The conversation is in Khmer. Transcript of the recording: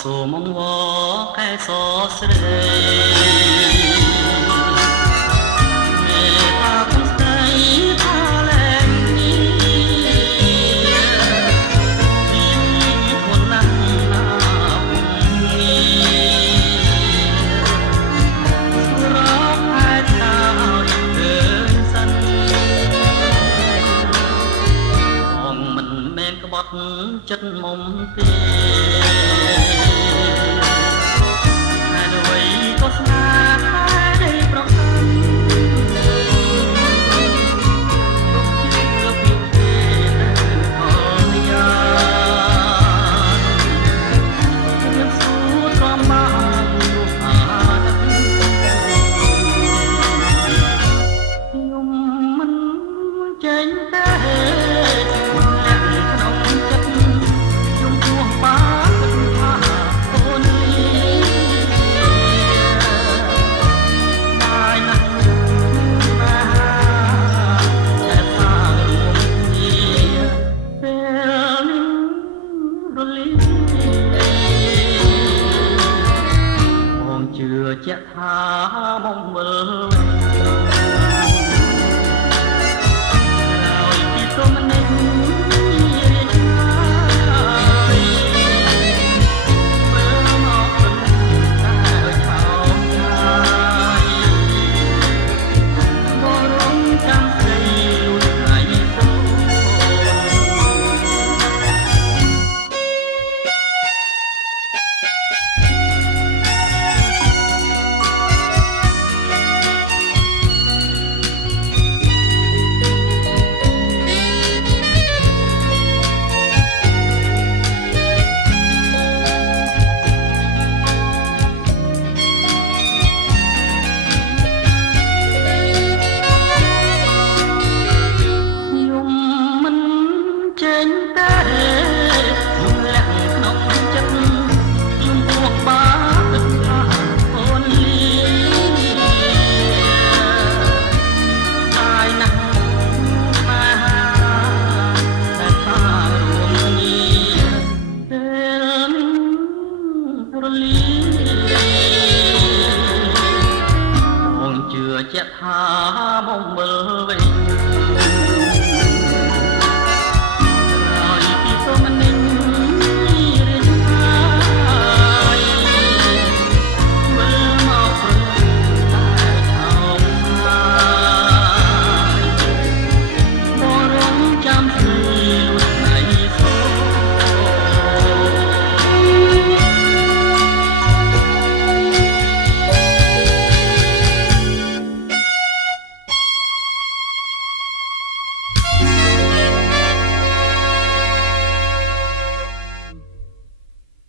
សូមអង្វរកែសស្រីមេតាគុំស្ដីថាលែងនេះមានខ្លួនណាស់ណារកហេតុហើយឃើញសិនបងមិនមែនក្បត់ចិត្តមុំទេជឿជាក់ថាមកវិលហើយពីព្រមនេះមើលមកខ្លួនតែឆោមឆាយបរំចាំស្រីលួចថ្ងៃសូជាក់ថាមកមើលវិញ